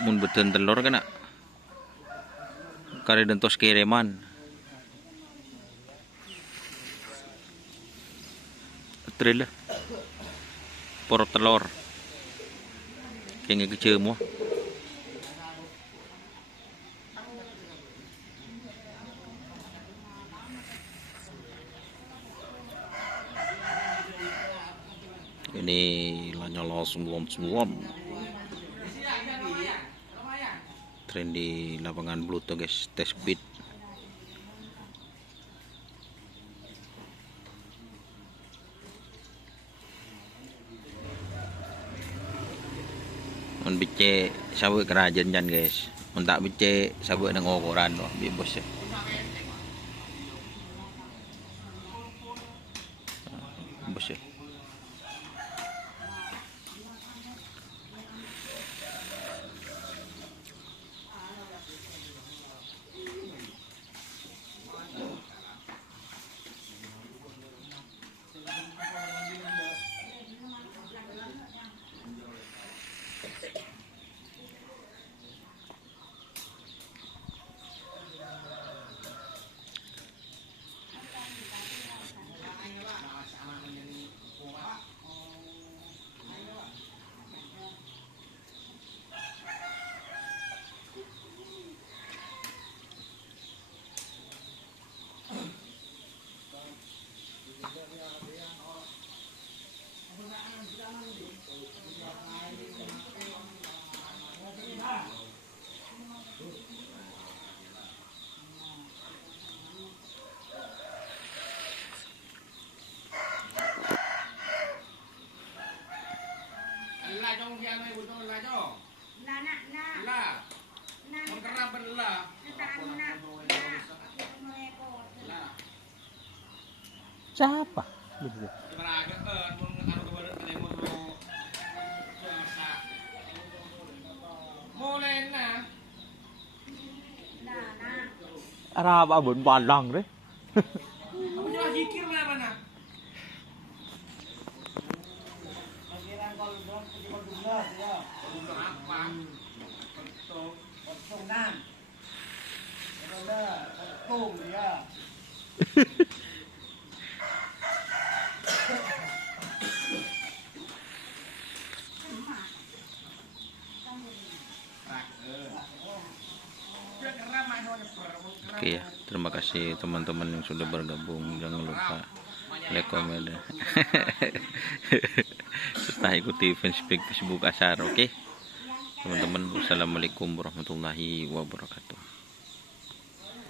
mun beten telur kana kare dentos kiriman tril por telur kenge kecil mo ini nyala semulom tren di lapangan Bluto guys, test speed mun bice sabuk kerajan jan guys, mun tak bice sabuk nang ngokoran loh bi bos ya. Bos ya. La trong kia này butuh la cho. La nak nak. La. Mun kerap la. Siapa? Meraga mun anu kebeul mun biasa. Mulai na. La nak. Arab abun balang deh. Kamu jangan zikir lah mana. Oke ya, terima kasih teman-teman yang sudah bergabung. Jangan lupa like, komen, serta ikuti Facebook Asar. Oke, teman-teman. Wassalamualaikum warahmatullahi wabarakatuh.